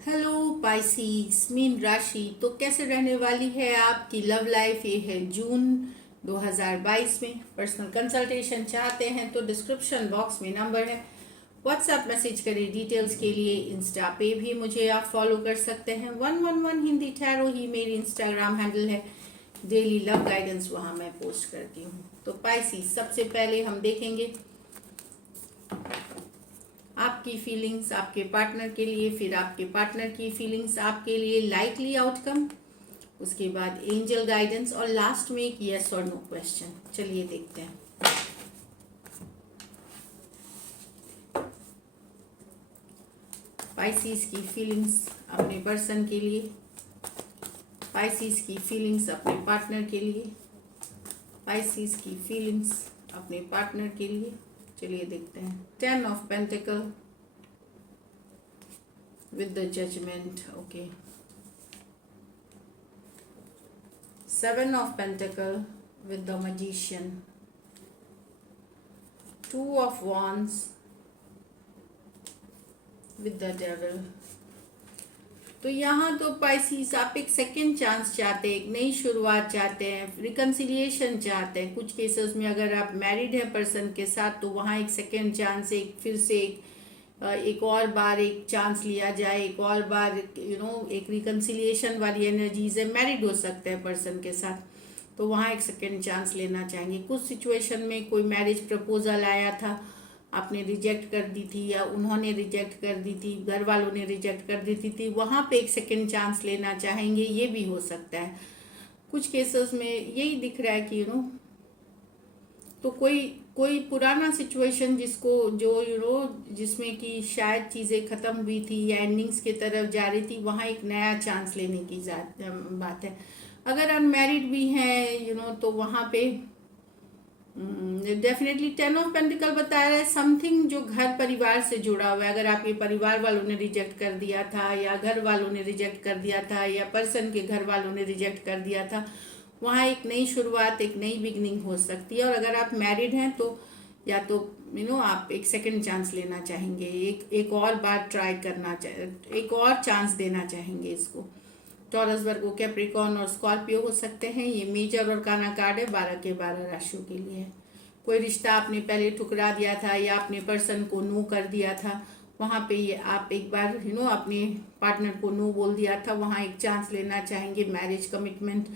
Hello पाइसीस mean राशि। तो कैसे रहने वाली है आपकी लव लाइफ? ये है जून 2022 में। पर्सनल कंसल्टेशन चाहते हैं तो डिस्क्रिप्शन बॉक्स में नंबर है, व्हाट्सएप मैसेज करें डिटेल्स के लिए। इंस्टा पे भी मुझे आप फॉलो कर सकते हैं। 111 हिंदी ठहरो ही मेरी इंस्टाग्राम हैंडल है। डेली लव गाइडेंस वहाँ मैं पोस्ट करती हूँ। तो पाइसीस, सबसे पहले हम देखेंगे आपकी फीलिंग्स आपके पार्टनर के लिए, फिर आपके पार्टनर की फीलिंग्स आपके लिए, लाइकली आउटकम, उसके बाद एंजल गाइडेंस और लास्ट में एक यस और नो क्वेश्चन। चलिए देखते हैं। पाइसीस की फीलिंग्स अपने पर्सन के लिए, पाइसीस की फीलिंग्स अपने पार्टनर के लिए, पाइसीस की फीलिंग्स अपने पार्टनर के लिए। चलिए देखते हैं। 10 of pentacle with the judgment. Okay, 7 of pentacle with the magician, 2 of wands with the devil. तो यहाँ तो पाइसीस आप एक सेकेंड चांस चाहते हैं, एक नई शुरुआत चाहते हैं, रिकन्सिलिएशन चाहते हैं। कुछ केसेस में अगर आप मैरिड हैं पर्सन के साथ तो वहाँ एक सेकेंड चांस, एक फिर से एक और बार एक चांस लिया जाए, एक और बार एक रिकन्सिलिएशन वाली एनर्जीज है। मैरिड हो सकते हैं पर्सन के साथ तो वहाँ एक सेकेंड चांस लेना चाहेंगे। कुछ सिचुएशन में कोई मैरिज प्रपोजल आया था, आपने रिजेक्ट कर दी थी या उन्होंने रिजेक्ट कर दी थी, घर वालों ने रिजेक्ट कर दी थी, वहाँ पे एक सेकेंड चांस लेना चाहेंगे। ये भी हो सकता है। कुछ केसेस में यही दिख रहा है कि तो कोई कोई पुराना सिचुएशन जिसको जिसमें कि शायद चीज़ें ख़त्म हुई थी या एंडिंग्स की तरफ जा रही थी, वहाँ एक नया चांस लेने की बात है। अगर अनमैरिड भी हैं तो वहाँ पे डेफिनेटली 10 ऑफ पेंटिकल बता रहा है समथिंग जो घर परिवार से जुड़ा हुआ है। अगर आपके परिवार वालों ने रिजेक्ट कर दिया था या घर वालों ने रिजेक्ट कर दिया था या पर्सन के घर वालों ने रिजेक्ट कर दिया था, वहाँ एक नई शुरुआत, एक नई बिगनिंग हो सकती है। और अगर आप मैरिड हैं तो या तो आप एक सेकंड चांस लेना चाहेंगे, एक और बार ट्राई करना एक और चांस देना चाहेंगे इसको। टॉरस, वर्गो, कैप्रिकॉर्न और स्कॉर्पियो हो सकते हैं। ये मेजर और काना कार्ड है, 12 के 12 राशियों के लिए है। कोई रिश्ता आपने पहले ठुकरा दिया था या अपने पर्सन को नो कर दिया था, वहाँ पे ये आप एक बार अपने पार्टनर को नो बोल दिया था, वहाँ एक चांस लेना चाहेंगे। मैरिज कमिटमेंट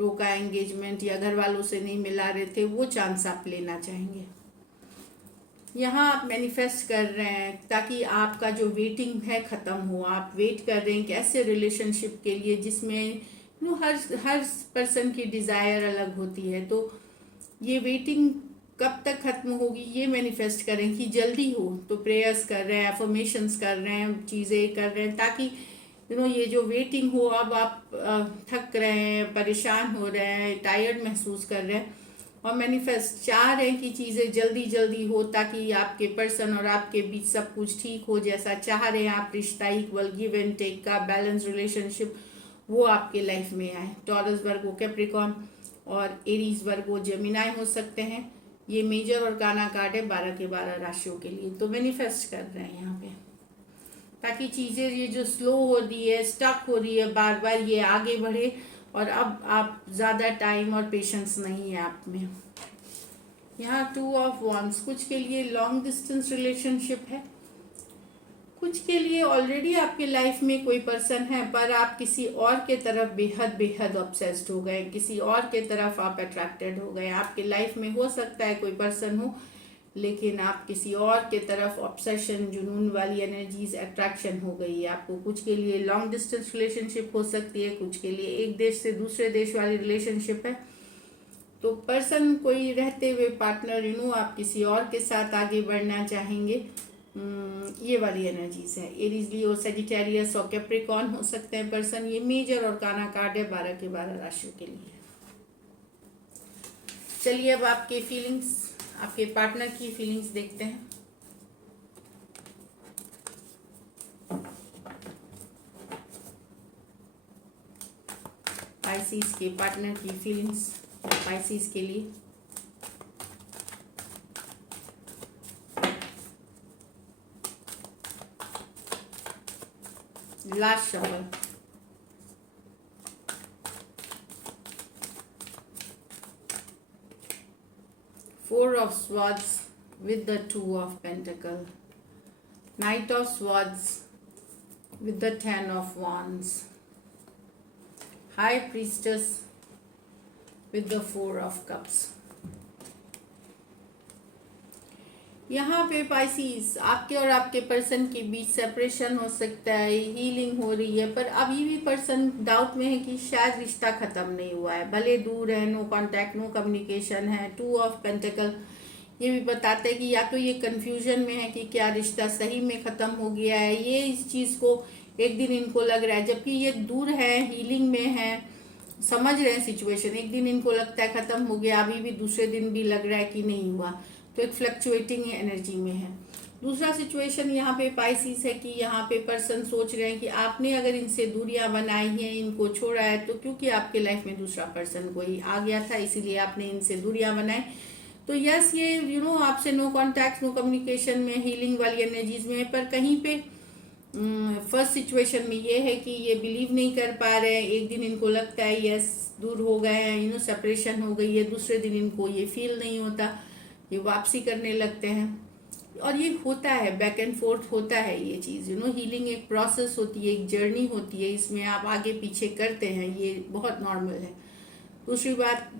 रोका, एंगेजमेंट या घर वालों से नहीं मिला रहे थे, वो चांस आप लेना चाहेंगे। यहाँ आप मैनिफेस्ट कर रहे हैं ताकि आपका जो वेटिंग है ख़त्म हो। आप वेट कर रहे हैं कि ऐसे रिलेशनशिप के लिए जिसमें हर पर्सन की डिज़ायर अलग होती है। तो ये वेटिंग कब तक खत्म होगी ये मैनिफेस्ट करें कि जल्दी हो। तो प्रेयर्स कर रहे हैं, अफर्मेशंस कर रहे हैं, चीज़ें कर रहे हैं ताकि ये जो वेटिंग हो। अब आप थक रहे हैं, परेशान हो रहे हैं, टायर्ड महसूस कर रहे हैं और मैनिफेस्ट चाह रहे हैं कि चीज़ें जल्दी जल्दी हो ताकि आपके पर्सन और आपके बीच सब कुछ ठीक हो जैसा चाह रहे हैं आप। रिश्ता इक्वल, गिव एंड टेक का बैलेंस रिलेशनशिप वो आपके लाइफ में आए। टॉरस, वर्गो, कैप्रिकॉर्न और एरीज, वर्गो, जेमिनाई हो सकते हैं। ये मेजर और काना कार्ड है 12 के 12 राशियों के लिए। तो मैनिफेस्ट कर रहे हैं यहाँ पे ताकि चीज़ें ये जो स्लो हो रही है, स्टक हो रही है, बार बार ये आगे बढ़े और अब आप ज़्यादा टाइम और पेशेंस नहीं है आप में। यहाँ 2 ऑफ वॉन्ड्स, कुछ के लिए लॉन्ग डिस्टेंस रिलेशनशिप है, कुछ के लिए ऑलरेडी आपके लाइफ में कोई पर्सन है पर आप किसी और के तरफ बेहद बेहद ऑब्सेस्ड हो गए, किसी और के तरफ आप अट्रैक्टेड हो गए। आपके लाइफ में हो सकता है कोई पर्सन हो लेकिन आप किसी और के तरफ ऑब्सेशन, जुनून वाली एनर्जीज, अट्रैक्शन हो गई है आपको। कुछ के लिए लॉन्ग डिस्टेंस रिलेशनशिप हो सकती है, कुछ के लिए एक देश से दूसरे देश वाली रिलेशनशिप है। तो पर्सन कोई रहते हुए पार्टनर आप किसी और के साथ आगे बढ़ना चाहेंगे। ये वाली एनर्जीज है। एरीज, लियो, सेजिटेरियस और कैप्रिकॉर्न हो सकते हैं पर्सन। ये मेजर और काना कार्ड है 12 के 12 राशियों के लिए। चलिए अब आपके फीलिंग्स, आपके पार्टनर की फीलिंग्स देखते हैं। पाइसीस के पार्टनर की फीलिंग्स पाइसीस के लिए। Last shuffle. Four of Swords with the Two of Pentacles, Knight of Swords with the Ten of Wands, High Priestess with the Four of Cups। यहाँ पे पाइसिस आपके और आपके पर्सन के बीच सेपरेशन हो सकता है, हीलिंग हो रही है, पर अभी भी पर्सन डाउट में है कि शायद रिश्ता खत्म नहीं हुआ है, भले दूर है, नो कांटेक्ट, नो कम्युनिकेशन है। टू ऑफ पेंटिकल ये भी बताता है कि या तो ये कंफ्यूजन में है कि क्या रिश्ता सही में खत्म हो गया है, ये इस चीज को एक दिन इनको लग रहा है, जबकि ये दूर है, हीलिंग में है, समझ रहे हैं सिचुएशन, एक दिन इनको लगता है खत्म हो गया, अभी भी दूसरे दिन भी लग रहा है कि नहीं हुआ, तो एक फ्लक्चुएटिंग एनर्जी में है। दूसरा सिचुएशन यहाँ पे पाइसिस है कि यहाँ पे पर्सन सोच रहे हैं कि आपने अगर इनसे दूरियां बनाई हैं, इनको छोड़ा है, तो क्योंकि आपके लाइफ में दूसरा पर्सन कोई आ गया था, इसीलिए आपने इनसे दूरियां बनाई। तो यस, ये आपसे नो कांटेक्ट, नो कम्युनिकेशन में, हीलिंग वाली एनर्जीज में है, पर कहीं पे फर्स्ट सिचुएशन में ये है कि ये बिलीव नहीं कर पा रहे हैं, एक दिन इनको लगता है यस दूर हो गए हैं, सेपरेशन हो गई है, दूसरे दिन इनको ये फील नहीं होता, ये वापसी करने लगते हैं, और ये होता है, बैक एंड फोर्थ होता है ये चीज़। हीलिंग एक प्रोसेस होती है, एक जर्नी होती है, इसमें आप आगे पीछे करते हैं, ये बहुत नॉर्मल है। दूसरी बात,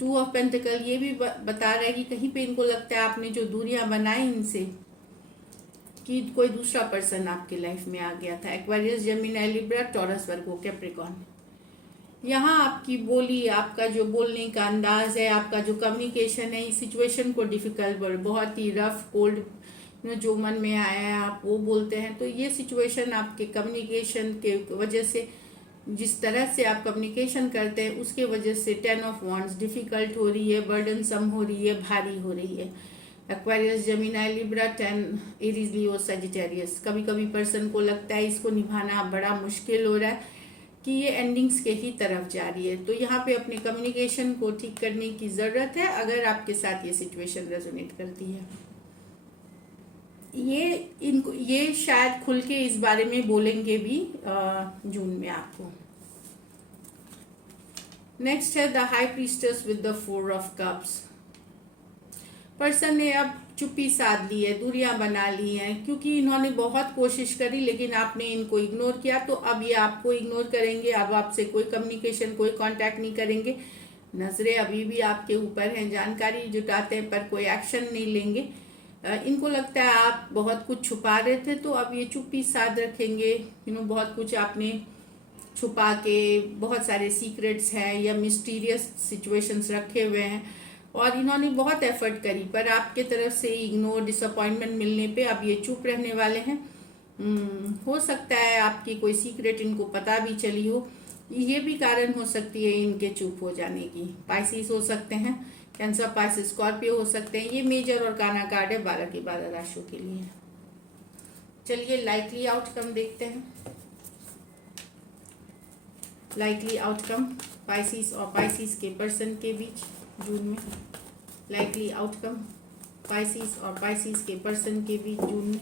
टू ऑफ पेंटिकल ये भी बता रहा है कि कहीं पे इनको लगता है आपने जो दूरियां बनाई इनसे, कि कोई दूसरा पर्सन आपके लाइफ में आ गया था। एक्वेरियस, जेमिनी, लिब्रा, टॉरस, वर्गो, कैप्रिकॉर्न। यहाँ आपकी बोली, आपका जो बोलने का अंदाज है, आपका जो कम्युनिकेशन है, इस सिचुएशन को डिफिकल्ट, बहुत ही रफ कोल्ड जो मन में आया है आप वो बोलते हैं। तो ये सिचुएशन आपके कम्युनिकेशन के वजह से, जिस तरह से आप कम्युनिकेशन करते हैं उसके वजह से 10 ऑफ वॉन्ड्स डिफिकल्ट हो रही है, बर्डनसम हो रही है, भारी हो रही है। एक्वेरियस, जेमिनी, लिब्रा, 10 एरीज, लियो, सजिटेरियस। कभी कभी पर्सन को लगता है इसको निभाना बड़ा मुश्किल हो रहा है, कि ये एंडिंग्स के ही तरफ जा रही है। तो यहाँ पे अपने कम्युनिकेशन को ठीक करने की ज़रूरत है, अगर आपके साथ ये सिचुएशन रेजोनेट करती है। ये शायद खुल के इस बारे में बोलेंगे भी जून में आपको। नेक्स्ट है the high priestess with the 4 of cups. Person ने अब चुप्पी साध ली है, दूरियां बना ली हैं, क्योंकि इन्होंने बहुत कोशिश करी लेकिन आपने इनको इग्नोर किया, तो अब ये आपको इग्नोर करेंगे, अब आपसे कोई कम्युनिकेशन, कोई कांटेक्ट नहीं करेंगे। नजरें अभी भी आपके ऊपर हैं, जानकारी जुटाते हैं पर कोई एक्शन नहीं लेंगे। इनको लगता है आप बहुत कुछ छुपा रहे थे, तो अब ये चुप्पी साध रखेंगे। बहुत कुछ आपने छुपा के, बहुत सारे सीक्रेट्स हैं या मिस्टीरियस सिचुएशंस रखे हुए हैं, और इन्होंने बहुत एफर्ट करी, पर आपके तरफ से इग्नोर, डिसअपॉइंटमेंट मिलने पे अब ये चुप रहने वाले हैं। हो सकता है आपकी कोई सीक्रेट इनको पता भी चली हो, ये भी कारण हो सकती है इनके चुप हो जाने की। पाइसिस हो सकते हैं, कैंसर, पाइसिस, स्कॉर्पियो हो सकते हैं। ये मेजर और काना कार्ड है 12 के 12 राशियों के लिए। चलिए लाइकली आउटकम देखते हैं। लाइकली आउटकम पाइसिस और पाइसिस के पर्सन के बीच जून में। लाइकली आउटकम पाइसिस और पाइसिस के पर्सन के बीच जून में।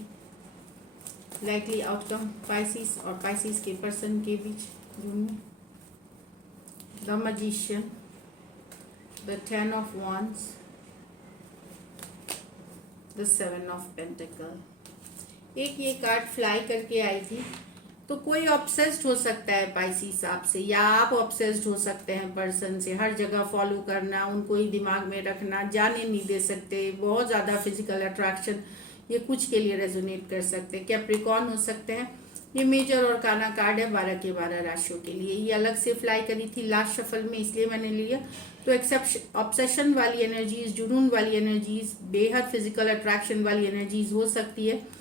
लाइकली आउटकम पाइसिस और पाइसिस के पर्सन के बीच जून में। The magician, the 10 of wands, the 7 of pentacle. एक ये कार्ड फ्लाई करके आई थी, तो कोई ऑब्सेस्ड हो सकता है पाइसिस आपसे, या आप ऑब्सेस्ड हो सकते हैं पर्सन से। हर जगह फॉलो करना, उनको ही दिमाग में रखना, जाने नहीं दे सकते, बहुत ज़्यादा फिजिकल अट्रैक्शन, ये कुछ के लिए रेजोनेट कर सकते हैं। कैप्रिकॉर्न हो सकते हैं। ये मेजर और काना कार्ड है 12 के 12 राशियों के लिए। ये अलग से फ्लाई करी थी लास्ट शफल में, इसलिए मैंने लिया। तो ऑब्सेशन वाली एनर्जीज, जुनून वाली एनर्जीज, बेहद फिजिकल अट्रैक्शन वाली एनर्जीज हो सकती है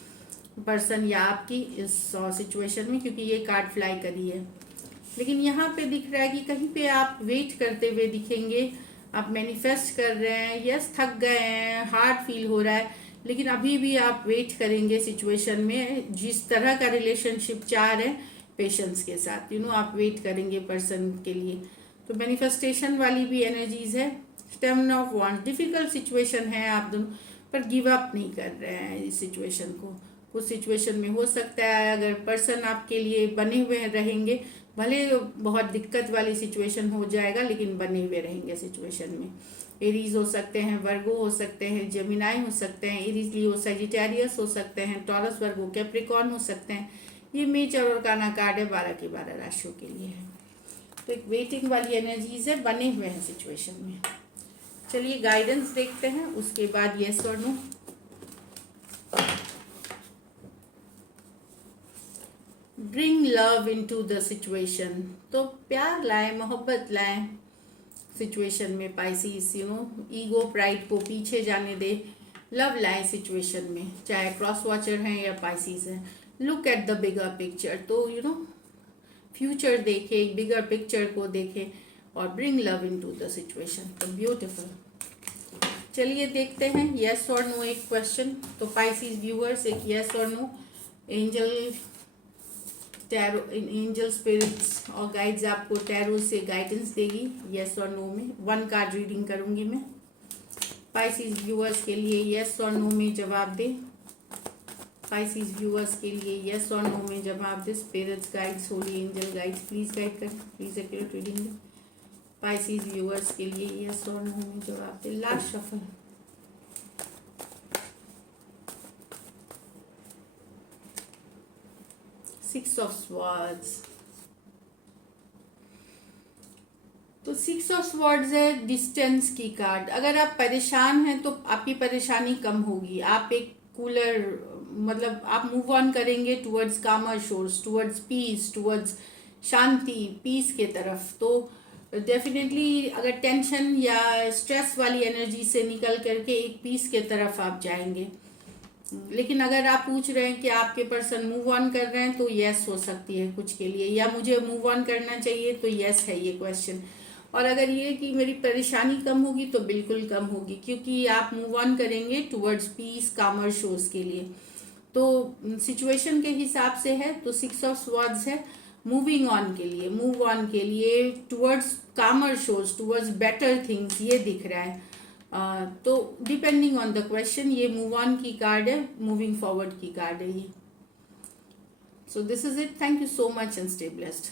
पर्सन या आपकी इस सिचुएशन में, क्योंकि ये कार्ड फ्लाई करी है। लेकिन यहाँ पे दिख रहा है कि कहीं पे आप वेट करते हुए दिखेंगे, आप मैनिफेस्ट कर रहे हैं, यस थक गए हैं, हार्ड फील हो रहा है, लेकिन अभी भी आप वेट करेंगे सिचुएशन में। जिस तरह का रिलेशनशिप चाह रहे हैं पेशेंस के साथ, आप वेट करेंगे पर्सन के लिए। तो मैनिफेस्टेशन वाली भी एनर्जीज है। 10 ऑफ wands, डिफिकल्ट सिचुएशन है आप दोनों, पर गिव अप नहीं कर रहे हैं इस सिचुएशन को। कुछ सिचुएशन में हो सकता है अगर पर्सन आपके लिए बने हुए रहेंगे, भले बहुत दिक्कत वाली सिचुएशन हो जाएगा लेकिन बने हुए रहेंगे सिचुएशन में। एरीज हो सकते हैं, वर्गो हो सकते हैं, जेमिनाई हो सकते हैं, एरीज लियो सजिटेरियस हो सकते हैं, टॉरस वर्गो कैप्रिकॉर्न हो सकते हैं। ये मेजर और काना कार्ड है 12 की 12 राशियों के लिए है। तो एक वेटिंग वाली एनर्जीज है, बने हुए हैं सिचुएशन में। चलिए गाइडेंस देखते हैं, उसके बाद यस और no. Bring love into the situation, तो प्यार लाए, मोहब्बत लाए सिचुएशन में। पाइसिस ईगो प्राइड को पीछे जाने दे, लव लाए सिचुएशन में, चाहे क्रॉस वॉचर हैं या पाइसिस हैं। Look at the bigger picture, तो फ्यूचर देखे, एक बिगर पिक्चर को देखे और bring love into the situation. तो ब्यूटिफुल। चलिए देखते हैं यस और नो एक क्वेश्चन। तो पाइसिस व्यूअर्स एक यस और no, angel tarot, angel spirits और गाइड्स आपको टैरो से गाइडेंस देगी यस और नो में। 1 कार्ड रीडिंग करूंगी मैं। पाइसिस व्यूअर्स के लिए यस और नो में जवाब दे। पाइसिस व्यूअर्स के लिए यस और नो में जवाब दे। Spirits, guides, holy angel guides please guide कर, प्लीज एक्यूरेट रीडिंग दे। पाइसिस व्यूअर्स के लिए यस और नो में जवाब दे। Last shuffle. Six of swords, तो 6 ऑफ स्वॉर्ड्स है डिस्टेंस की कार्ड। अगर आप परेशान हैं तो आपकी परेशानी कम होगी, आप एक कूलर मतलब आप मूव ऑन करेंगे टुवर्ड्स कामर शोर्स, टुवर्ड्स पीस, टुवर्ड्स शांति, पीस के तरफ। तो डेफिनेटली अगर टेंशन या स्ट्रेस वाली एनर्जी से निकल करके एक पीस के तरफ आप जाएंगे। लेकिन अगर आप पूछ रहे हैं कि आपके पर्सन मूव ऑन कर रहे हैं तो यस हो सकती है कुछ के लिए, या मुझे मूव ऑन करना चाहिए तो यस है ये क्वेश्चन। और अगर ये कि मेरी परेशानी कम होगी तो बिल्कुल कम होगी, क्योंकि आप मूव ऑन करेंगे टुवर्ड्स पीस, कामर शोज के लिए। तो सिचुएशन के हिसाब से है तो 6 ऑफ स्वॉर्ड्स है मूविंग ऑन के लिए, मूव ऑन के लिए टुवर्ड्स कामर शोज, टुवर्ड्स बेटर थिंग्स, ये दिख रहा है। तो डिपेंडिंग ऑन द क्वेश्चन ये मूव ऑन की कार्ड है, मूविंग फॉरवर्ड की कार्ड है ये। So this is it, thank you so much and stay blessed.